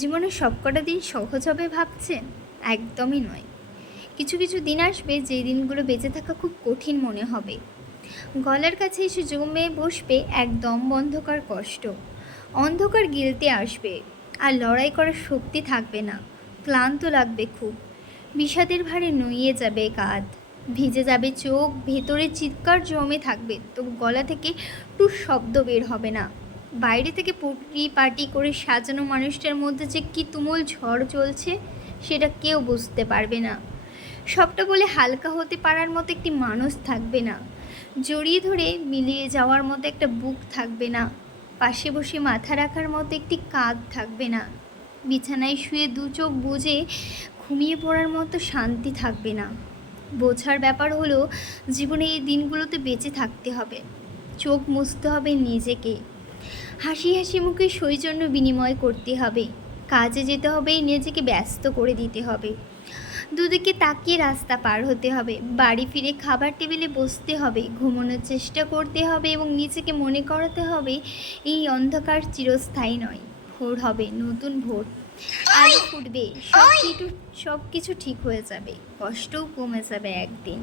জীবনের সবকটা দিন সহজ হবে ভাবছেন? একদমই নয়। কিছু কিছু দিন আসবে যে দিনগুলো বেঁচে থাকা খুব কঠিন মনে হবে। গলার কাছে এসে জমে বসবে এক দম বন্ধকার কষ্ট। অন্ধকার গিলতে আসবে, আর লড়াই করার শক্তি থাকবে না। ক্লান্ত লাগবে খুব। বিষাদের ভারে নুইয়ে যাবে কাঁধ, ভিজে যাবে চোখ, ভেতরে চিৎকার জমে থাকবে, তবু গলা থেকে টুস শব্দ বের হবে না। বাইরে থেকে পরিপাটি করে সাজানো মানুষটার মধ্যে যে কী তুমুল ঝড় চলছে সেটা কেউ বুঝতে পারবে না। সবটা বলে হালকা হতে পারার মতো একটি মানুষ থাকবে না। জড়িয়ে ধরে মিলিয়ে যাওয়ার মতো একটা বুক থাকবে না। পাশে বসে মাথা রাখার মতো একটি কাঁধ থাকবে না। বিছানায় শুয়ে দু চোখ বুজে ঘুমিয়ে পড়ার মতো শান্তি থাকবে না। বোঝার ব্যাপার হলো, জীবনে এই দিনগুলোতে বেঁচে থাকতে হবে। চোখ মুছতে হবে নিজেকে, হাসি হাসি মুখে সৌজন্য বিনিময় করতে হবে। কাজে যেতে হবে, নিজেকে ব্যস্ত করে দিতে হবে। দুদিকে তাকিয়ে রাস্তা পার হতে হবে, বাড়ি ফিরে খাবার টেবিলে বসতে হবে, ঘুমানোর চেষ্টা করতে হবে এবং নিজেকে মনে করাতে হবে এই অন্ধকার চিরস্থায়ী নয়। ভোর হবে, নতুন ভোর, আলো ফুটবে, সব কিছু ঠিক হয়ে যাবে, কষ্টও কমে যাবে একদিন।